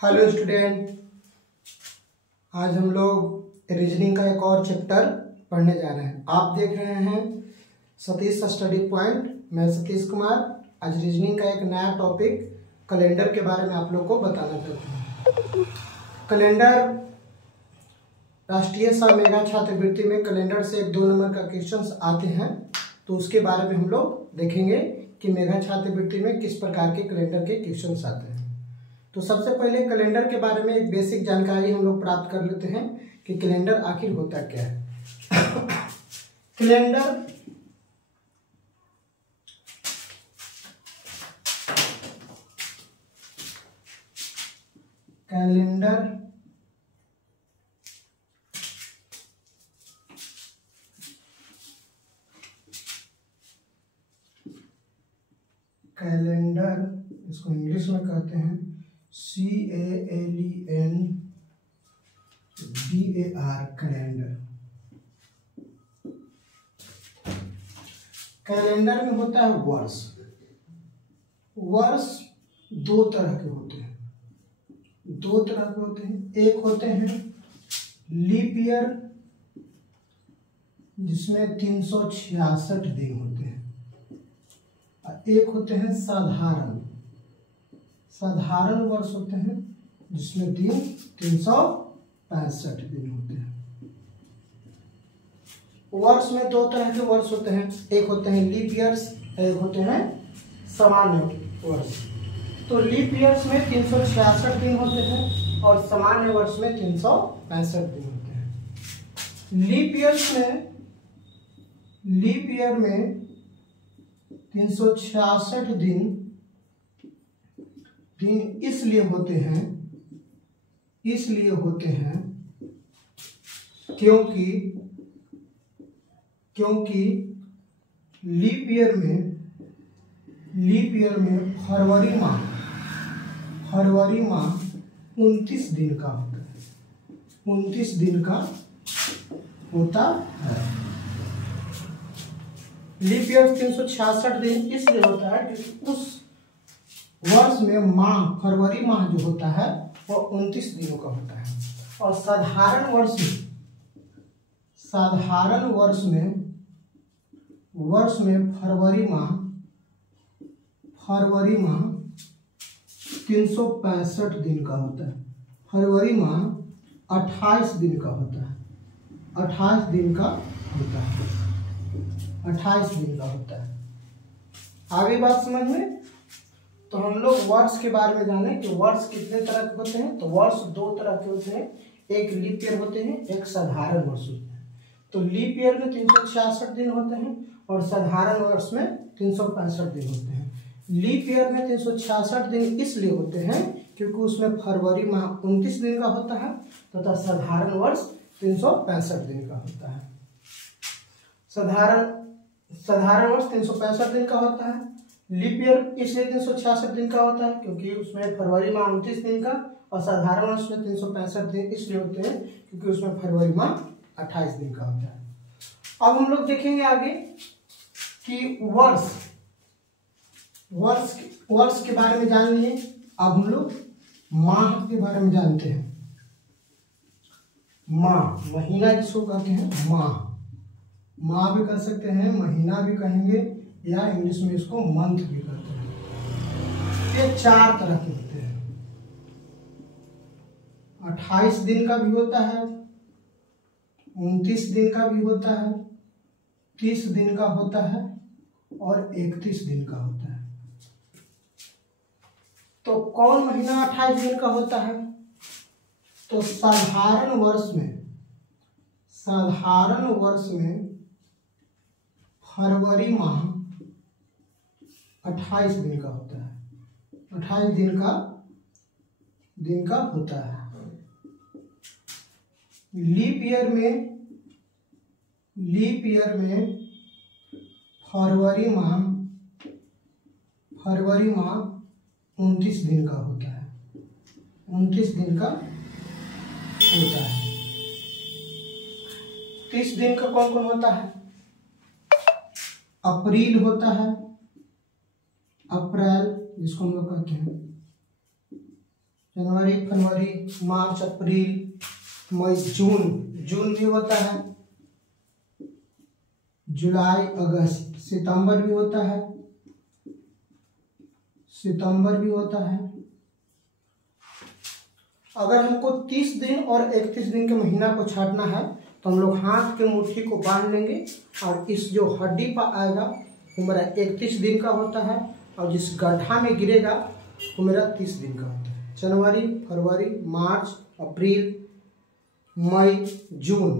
Hello student, आज हम लोग रीजनिंग का एक और चैप्टर पढ़ने जा रहे हैं। आप देख रहे हैं सतीश स्टडी पॉइंट। मैं सतीश कुमार आज रीजनिंग का एक नया टॉपिक कैलेंडर के बारे में आप लोग को बताना चाहता हूँ। कैलेंडर राष्ट्रीय सह मेगा छात्रवृत्ति में कैलेंडर से 1-2 नंबर का क्वेश्चंस आते हैं, तो उसके बारे में हम लोग देखेंगे कि मेगा छात्रवृत्ति में किस प्रकार के कैलेंडर के क्वेश्चंस आते हैं। तो सबसे पहले कैलेंडर के बारे में एक बेसिक जानकारी हम लोग प्राप्त कर लेते हैं कि कैलेंडर आखिर होता क्या है। कैलेंडर इसको इंग्लिश में कहते हैं CALENDAR। कैलेंडर में होता है वर्ष। वर्ष दो तरह के होते हैं। एक होते हैं लीप ईयर, जिसमें 366 दिन होते हैं, और एक होते हैं साधारण वर्ष होते हैं, जिसमें दिन 365 दिन होते हैं। वर्ष में दो तरह के वर्ष होते हैं, एक होते हैं लीप ईयर्स, एक होते हैं सामान्य वर्ष। तो लीप ईयर्स में 366 दिन होते हैं और सामान्य वर्ष में 365 दिन होते हैं। लीप ईयर में 366 दिन इसलिए होते हैं क्योंकि लीप ईयर में फरवरी माह 29 दिन का होता है। 29 दिन का होता है। लीप ईयर 366 दिन इसलिए होता है क्योंकि उस वर्ष में फरवरी माह जो होता है वो 29 दिनों का होता है। और साधारण वर्ष में फरवरी माह 365 दिन का होता है। फरवरी माह 28 दिन का होता है। 28 दिन का होता है। आगे बात समझ में। तो हम लोग वर्ष के बारे में जाने कि वर्ष कितने तरह के होते हैं। तो वर्ष दो तरह के होते हैं, एक लीप ईयर होते हैं, एक साधारण वर्ष होते हैं। तो लीप ईयर में 366 दिन होते हैं और साधारण वर्ष में 365 दिन होते हैं। लीप ईयर में 366 दिन इसलिए होते हैं क्योंकि उसमें फरवरी माह 29 दिन का होता है तथा साधारण वर्ष 365 दिन का होता है। साधारण वर्ष 365 दिन का होता है। लीप ईयर इसलिए 366 दिन का होता है क्योंकि उसमें फरवरी माह 29 दिन का, और साधारण वर्ष में 365 दिन इसलिए होते हैं क्योंकि उसमें फरवरी माह 28 दिन का होता है। अब हम लोग देखेंगे आगे कि वर्ष के बारे में जान लिए। अब हम लोग माह के बारे में जानते हैं। महीना जिसको कहते हैं माह भी कह सकते हैं, महीना भी कहेंगे, या इंग्लिश में इसको मंथ भी कहते हैं। ये 4 तरह के होते हैं। 28 दिन का भी होता है, 29 दिन का भी होता है, 30 दिन का होता है और 31 दिन का होता है। तो कौन महीना 28 दिन का होता है? तो साधारण वर्ष में फरवरी माह 28 दिन का होता है। 28 दिन का होता है। लीप ईयर में फरवरी माह 29 दिन का होता है। 29 दिन का होता है। 30 दिन का कौन कौन होता है? अप्रैल होता है, अप्रैल जिसको हम लोग कहते हैं, जनवरी, फरवरी, मार्च, अप्रैल, मई, जून, जून भी होता है, जुलाई, अगस्त, सितंबर भी होता है, सितंबर भी होता है। अगर हमको 30 दिन और 31 दिन के महीना को छांटना है तो हम लोग हाथ के मुट्ठी को बांध लेंगे और इस जो हड्डी पर आएगा वो मेरा 31 दिन का होता है और जिस गड्ढा में गिरेगा वो मेरा 30 दिन का होता है। जनवरी, फरवरी, मार्च, अप्रैल, मई, जून,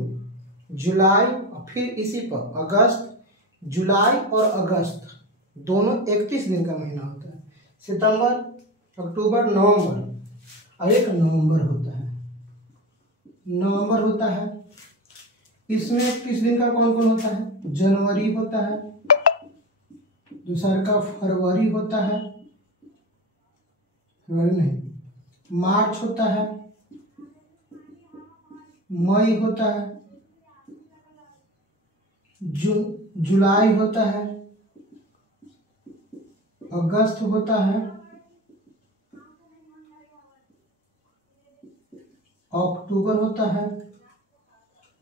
जुलाई और फिर इसी पर अगस्त। जुलाई और अगस्त दोनों 31 दिन का महीना होता है। सितंबर, अक्टूबर, नवंबर और एक नवंबर होता है, नवंबर होता है। इसमें 31 दिन का कौन कौन होता है? जनवरी होता है, दूसरा का फरवरी होता है, फरवरी नहीं, मार्च होता है, मई होता है, जुलाई होता है, अगस्त होता है, अक्टूबर होता है,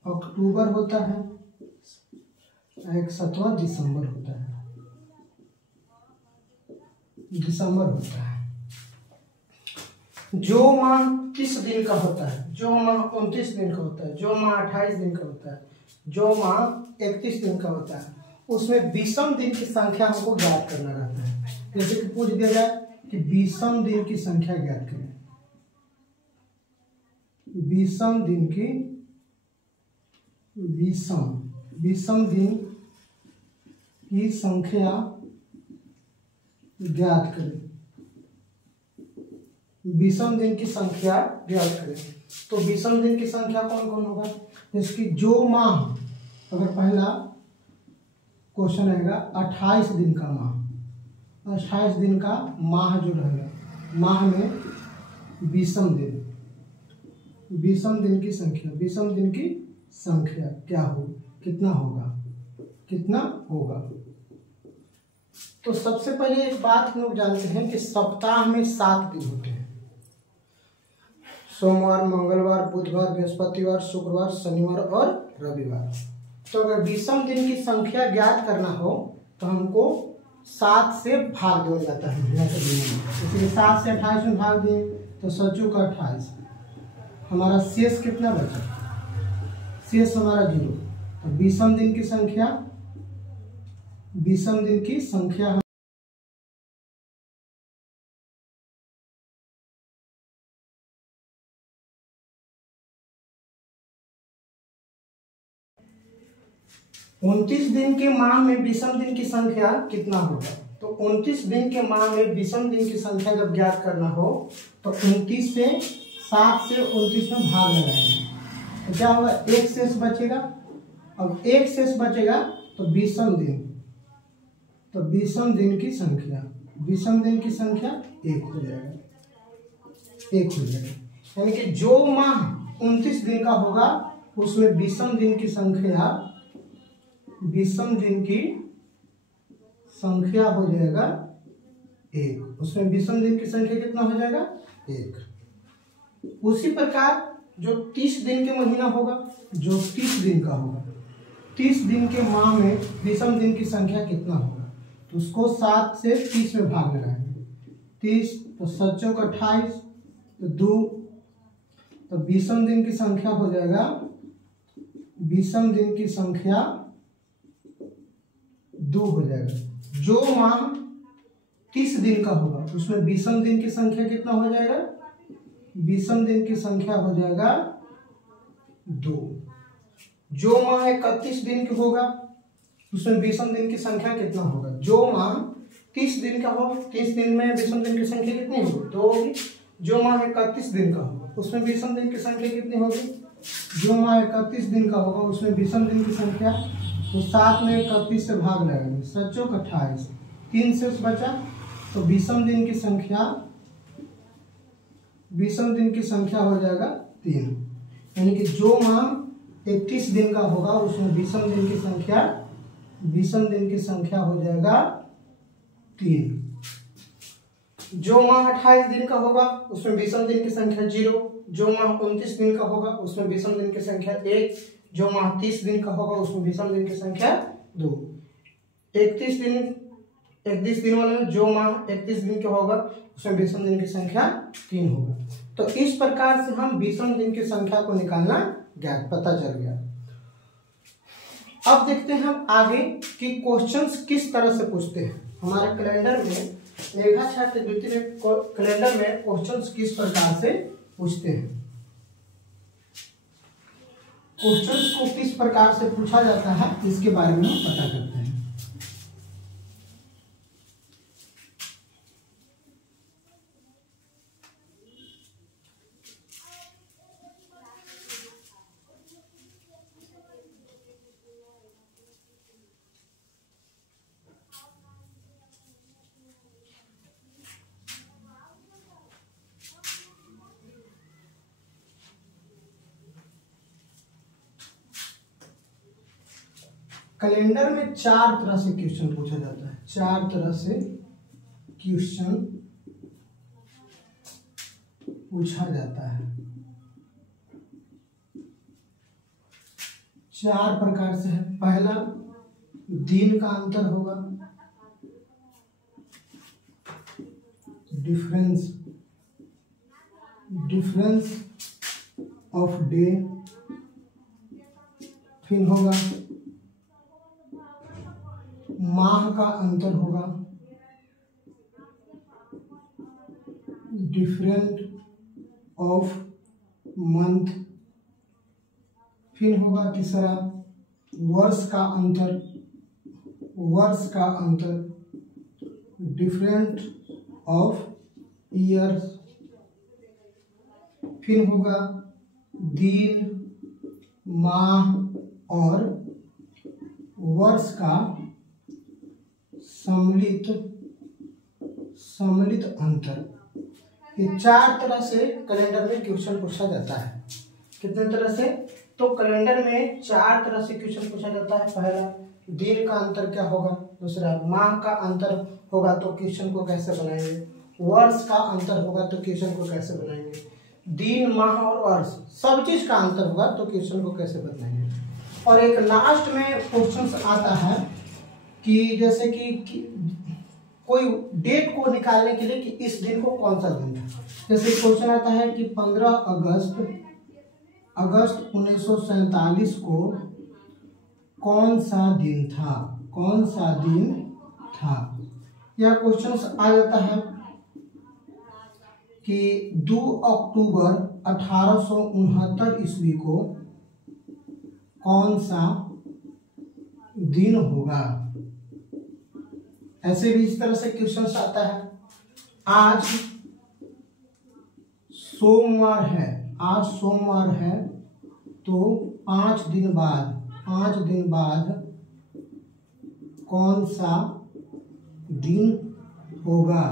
अक्टूबर होता है, एक 7वां दिसंबर होता है, दिसंबर होता है। जो माह 30 दिन का होता है, जो माह 29 दिन का होता है, जो माह 28 दिन का होता है, जो माह 31 दिन का होता है, उसमें 20वें दिन की संख्या हमको ज्ञात करना रहता है। जैसे कि पूछ दिया जाए कि 20वें दिन की संख्या ज्ञात करें, 20वें दिन की 20वें दिन की संख्या ज्ञात करें, 20वें दिन की संख्या ज्ञात करें। तो 20वें दिन की संख्या कौन कौन होगा? जैसे कि जो माह, अगर पहला क्वेश्चन रहेगा 28 दिन का माह, 28 दिन का माह जो रहेगा, माह में 20वें दिन, 20वें दिन की संख्या, 20वें दिन की संख्या क्या होगी, कितना होगा, कितना होगा? तो सबसे पहले एक बात हम लोग जानते हैं कि सप्ताह में 7 दिन होते हैं। सोमवार, मंगलवार, बुधवार, बृहस्पतिवार, शुक्रवार, शनिवार और रविवार। तो अगर 20वें दिन की संख्या ज्ञात करना हो तो हमको 7 से भाग दिया जाता है। इसलिए 7 से 28 में भाग दिए तो 7 का 28, हमारा शेष कितना बचा? शेष हमारा 0। तो 20वें दिन की संख्या, 20वें दिन की संख्या 29 दिन के माह में 20वें दिन की संख्या कितना होगा? तो 29 दिन के माह में 20वें दिन की संख्या जब ज्ञात करना हो तो 29 से 7 से 29 में भाग लगाएंगे तो क्या होगा? एक शेष बचेगा। अब एक शेष बचेगा तो 20वें दिन, तो 20वें दिन की संख्या, 20वें दिन की संख्या 1 हो जाएगा, 1 हो जाएगा। यानी कि जो माह 29 दिन का होगा उसमें 20वें दिन की संख्या, 20वें दिन की संख्या हो जाएगा 1। उसमें 20वें दिन की संख्या कितना हो जाएगा? 1। उसी प्रकार जो 30 दिन के महीना होगा, जो 30 दिन का होगा, 30 दिन के माह में 20वें दिन की संख्या कितना होगा? तो उसको 7 से 30 में भाग लगाएंगे। 30 तो 7 का 28 तो 2, तो 20वें दिन की संख्या हो जाएगा, 20वें दिन की संख्या 2 हो जाएगा। जो माह 30 दिन का होगा उसमें 20वें दिन की संख्या कितना हो जाएगा? 20वें दिन की संख्या हो जाएगा 2। जो माह 31 दिन की होगा उसमें 20वें दिन की संख्या कितना होगा? जो माह 30 दिन का होगा, 30 दिन में 20वें दिन की संख्या कितनी होगी? 2 होगी। जो माह 31 दिन का होगा उसमें 20वें दिन की संख्या कितनी होगी? जो माह 31 दिन का होगा उसमें 20वें दिन की संख्या, तो 7 में 31 से भाग लगाएंगे, 7 का 28, 3 शेष बचा तो 20वें दिन की संख्या, 20वें दिन की संख्या हो जाएगा 3। यानी कि जो माह 31 दिन का होगा उसमें 20वें दिन की संख्या, 20वें दिन की संख्या हो जाएगा 3। जो माह 28 दिन का होगा उसमें विषम दिन की संख्या 0, जो माह 29 दिन का होगा उसमें विषम दिन की संख्या 1, जो माह 30 दिन का होगा उसमें विषम दिन की संख्या 2। 31 दिन वाले में जो माह 31 दिन का होगा उसमें विषम दिन की संख्या 3 होगा। तो इस प्रकार से हम विषम दिन की संख्या को निकालना ज्ञात पता चल गया। अब देखते हैं हम आगे कि क्वेश्चंस किस तरह से पूछते हैं। हमारे कैलेंडर में मेघा छात्रवृत्ति में कैलेंडर में क्वेश्चंस किस प्रकार से पूछते हैं, क्वेश्चंस को किस प्रकार से पूछा जाता है इसके बारे में हम पता करते हैं। कैलेंडर में 4 तरह से क्वेश्चन पूछा जाता है, 4 तरह से क्वेश्चन पूछा जाता है। 4 प्रकार से है। पहला दिन का अंतर होगा, डिफरेंस ऑफ डे, फिर होगा माह का अंतर होगा, डिफरेंट ऑफ मंथ, फिर होगा तीसरा वर्ष का अंतर, डिफरेंट ऑफ ईयर, फिर होगा दिन, माह और वर्ष का सम्मिलित अंतर। ये 4 तरह से कैलेंडर में क्वेश्चन पूछा जाता है। कितने तरह से? तो कैलेंडर में 4 तरह से क्वेश्चन पूछा जाता है। पहला दिन का अंतर क्या होगा, दूसरा माह का अंतर होगा तो क्वेश्चन को कैसे बनाएंगे, वर्ष का अंतर होगा तो क्वेश्चन को कैसे बनाएंगे, दिन, माह और वर्ष सब चीज का अंतर होगा तो क्वेश्चन को कैसे बनाएंगे। और एक लास्ट में क्वेश्चन आता है कि जैसे कि कोई डेट को निकालने के लिए कि इस दिन को कौन सा दिन था। जैसे क्वेश्चन आता है कि 15 अगस्त 1947 को कौन सा दिन था। यह क्वेश्चन आ जाता है कि 2 अक्टूबर 1869 ईस्वी को कौन सा दिन होगा। ऐसे भी इस तरह से क्वेश्चन आता है। आज सोमवार है तो 5 दिन बाद कौन सा दिन होगा।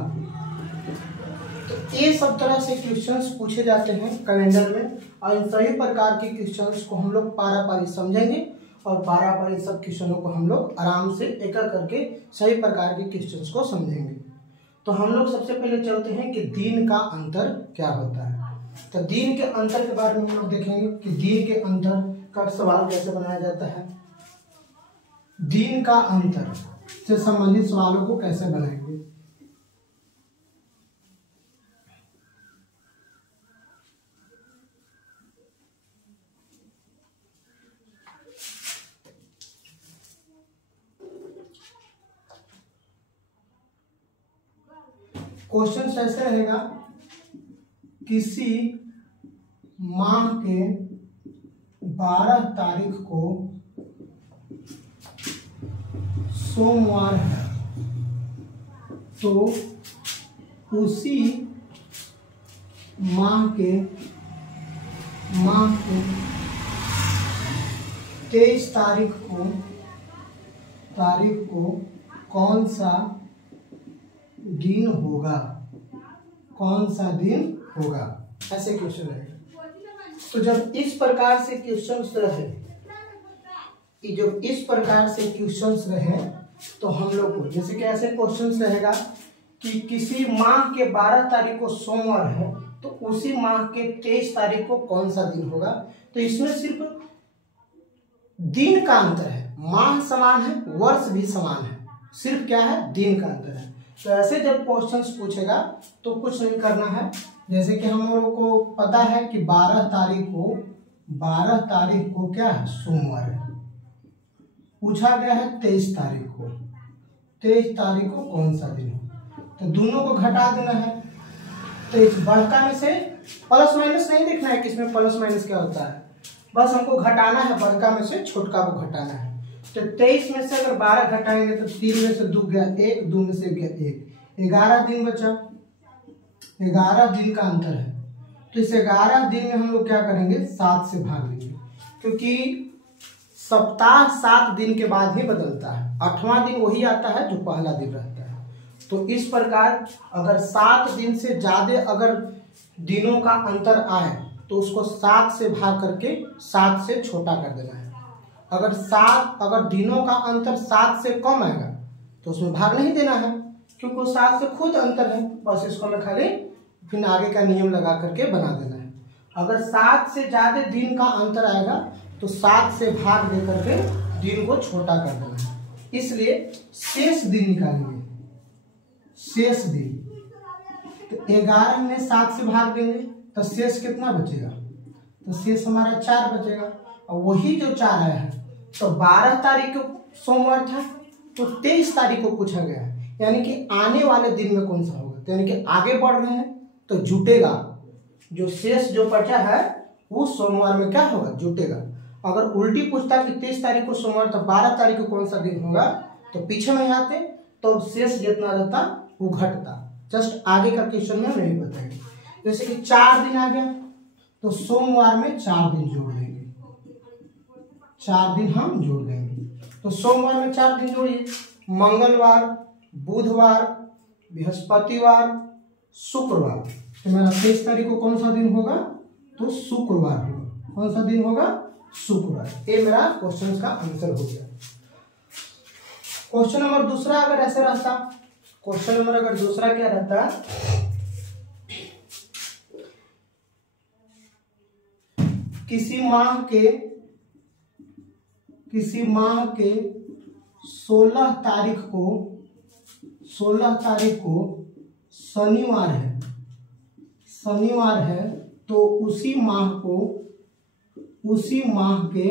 तो ये सब तरह से क्वेश्चंस पूछे जाते हैं कैलेंडर में, और इन सभी प्रकार के क्वेश्चंस को हम लोग पारा-पारी समझेंगे और पारा-पारी सब क्वेश्चनों को हम लोग आराम से एक करके सभी प्रकार के क्वेश्चंस को समझेंगे। तो हम लोग सबसे पहले चलते हैं कि दिन का अंतर क्या होता है। तो दिन के अंतर के बारे में हम लोग देखेंगे कि दिन के अंतर का सवाल कैसे बनाया जाता है, दिन का अंतर से संबंधित सवालों को कैसे बनाएंगे। क्वेश्चन ऐसे रहेगा, किसी माह के 12 तारीख को सोमवार है तो उसी माह के 23 तारीख को कौन सा दिन होगा। ऐसे क्वेश्चन है। तो जब इस प्रकार से क्वेश्चंस रहे तो हम लोग को जैसे कि ऐसे क्वेश्चंस रहेगा कि किसी माह के 12 तारीख को सोमवार है तो उसी माह के 23 तारीख को कौन सा दिन होगा। तो इसमें सिर्फ दिन का अंतर है, माह समान है, वर्ष भी समान है, सिर्फ क्या है, दिन का अंतर है। तो ऐसे जब क्वेश्चंस पूछेगा तो कुछ नहीं करना है। जैसे कि हम लोगों को पता है कि 12 तारीख को क्या है, सोमवार है। पूछा गया है 23 तारीख को, 23 तारीख को कौन सा दिन हो, तो दोनों को घटा देना है। तो इस बड़का में से प्लस माइनस नहीं देखना है कि इसमें प्लस माइनस क्या होता है, बस हमको घटाना है, बड़का में से छोटका को घटाना है। तो 23 में से अगर 12 घटाएंगे तो 3 में से 2 गया 1, 2 में से गया 1, 11 दिन बचा, 11 दिन का अंतर है। तो इस 11 दिन में हम लोग क्या करेंगे, 7 से भाग देंगे, क्योंकि सप्ताह 7 दिन के बाद ही बदलता है, 8वां दिन वही आता है जो पहला दिन रहता है। तो इस प्रकार अगर 7 दिन से ज्यादा अगर दिनों का अंतर आए तो उसको 7 से भाग करके 7 से छोटा कर देना है। अगर दिनों का अंतर 7 से कम आएगा तो उसमें भाग नहीं देना है, क्योंकि वो 7 से खुद अंतर है, बस इसको मैं खाली फिर आगे का नियम लगा करके बना देना है। अगर 7 से ज्यादा दिन का अंतर आएगा तो 7 से भाग दे करके दिन को छोटा कर देना है। इसलिए शेष दिन निकालेंगे, शेष दिन। तो 11 में 7 से भाग देंगे तो शेष कितना बचेगा, तो शेष हमारा 4 बचेगा। और वही जो 4 आया है, तो 12 तारीख को सोमवार था तो 23 तारीख को पूछा गया है, यानी कि आने वाले दिन में कौन सा होगा, तो यानी कि आगे बढ़ रहे हैं तो जुटेगा, जो शेष जो बचा है वो सोमवार में क्या होगा, जुटेगा। अगर उल्टी पूछता कि 23 तारीख को सोमवार तो 12 तारीख को कौन सा दिन होगा, तो पीछे में आते तो शेष जितना रहता वो घटता। जस्ट आगे का क्वेश्चन में नहीं बताएंगे। जैसे कि 4 दिन आ गया तो सोमवार में 4 दिन जोड़ देंगे, 4 दिन हम जोड़ देंगे। तो सोमवार में 4 दिन जोड़िए, मंगलवार, बुधवार, बृहस्पतिवार, शुक्रवार। तो मेरा 23 तारीख को कौन सा दिन होगा, तो शुक्रवार होगा। कौन सा दिन होगा, शुक्रवार। ये मेरा क्वेश्चन का आंसर हो गया। क्वेश्चन नंबर दूसरा अगर ऐसे रहता, क्वेश्चन नंबर अगर दूसरा क्या रहता, किसी माह के 16 तारीख को शनिवार है तो उसी माह के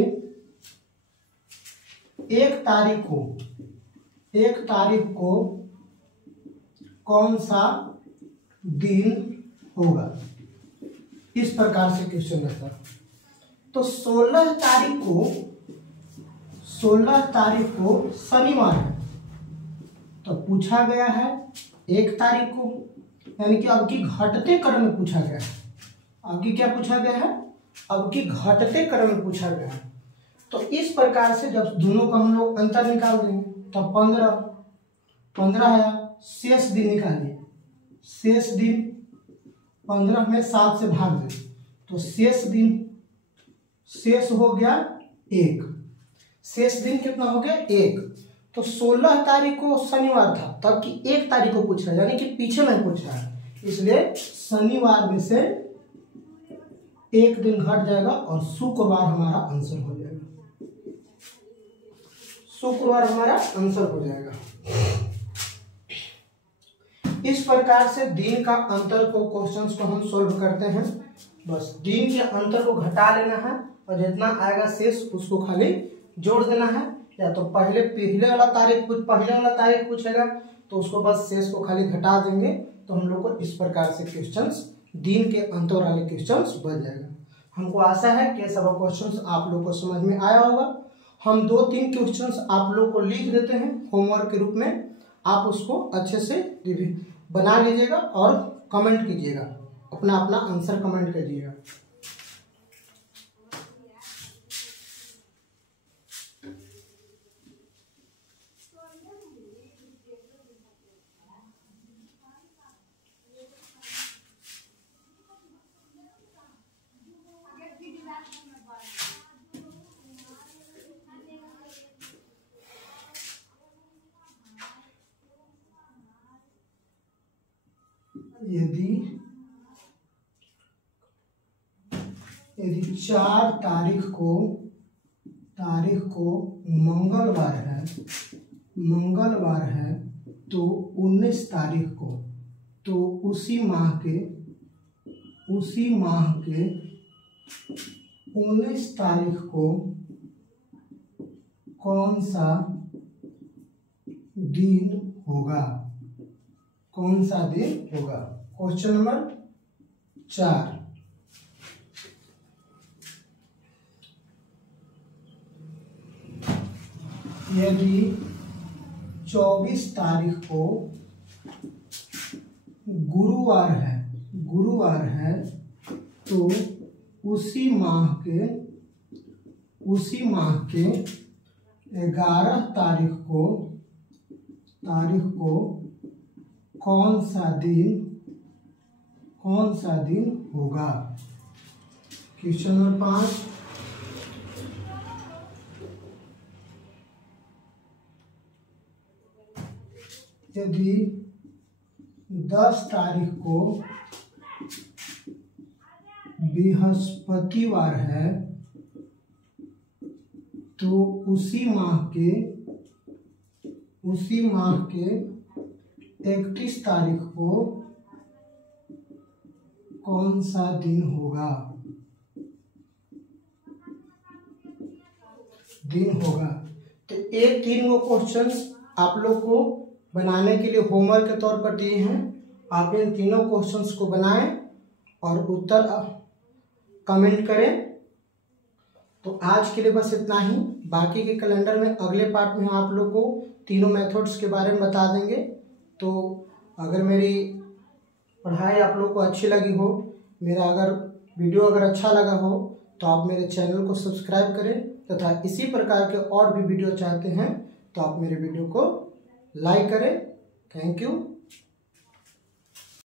1 तारीख को कौन सा दिन होगा। इस प्रकार से क्वेश्चन रहता। तो 16 तारीख को शनिवार है तो पूछा गया है 1 तारीख को, यानी कि अब की घटते क्रम में पूछा गया है। अब की क्या पूछा गया है, अब की घटते क्रम में पूछा गया है। तो इस प्रकार से जब दोनों का हम लोग अंतर निकाल देंगे तो 15 आया, शेष दिन निकालिए, शेष दिन 15 में 7 से भाग दें तो शेष हो गया 1। शेष दिन कितना हो गया, 1। तो 16 तारीख को शनिवार था तब की 1 तारीख को पूछ रहा है, यानी कि पीछे में पूछ रहा है, इसलिए शनिवार में से 1 दिन घट जाएगा और शुक्रवार हमारा आंसर हो जाएगा। शुक्रवार हमारा आंसर हो जाएगा। इस प्रकार से दिन का अंतर को क्वेश्चंस को हम सोल्व करते हैं। बस दिन के अंतर को घटा लेना है और जितना आएगा शेष उसको खाली जोड़ देना है। या तो पहले वाला तारीख पूछेगा तो उसको बस शेष को खाली घटा देंगे तो हम लोग को इस प्रकार से क्वेश्चंस, दिन के अंतर वाले क्वेश्चंस बन जाएगा। हमको आशा है कि सब क्वेश्चंस आप लोग को समझ में आया होगा। हम 2-3 क्वेश्चंस आप लोग को लिख देते हैं होमवर्क के रूप में, आप उसको अच्छे से बना लीजिएगा और कमेंट कीजिएगा, अपना आंसर कमेंट कीजिएगा। यदि 4 तारीख को मंगलवार है तो 19 तारीख को, तो उसी माह के 19 तारीख को कौन सा दिन होगा? Question number 4। यदि 24 तारीख को गुरुवार है तो उसी माह के 11 तारीख को कौन सा दिन होगा? Question number 5। यदि 10 तारीख को बृहस्पतिवार है तो उसी माह के 31 तारीख को कौन सा दिन होगा? तो ये 3 क्वेश्चंस आप लोग को बनाने के लिए होमवर्क के तौर पर दिए हैं। आप इन तीनों क्वेश्चंस को बनाएं और उत्तर कमेंट करें। तो आज के लिए बस इतना ही। बाकी के कैलेंडर में अगले पार्ट में आप लोग को तीनों मेथड्स के बारे में बता देंगे। तो अगर मेरी पढ़ाई आप लोग को अच्छी लगी हो, मेरा अगर वीडियो अगर अच्छा लगा हो, तो आप मेरे चैनल को सब्सक्राइब करें तथा इसी प्रकार के और भी वीडियो चाहते हैं तो आप मेरे वीडियो को लाइक करें। Thank you.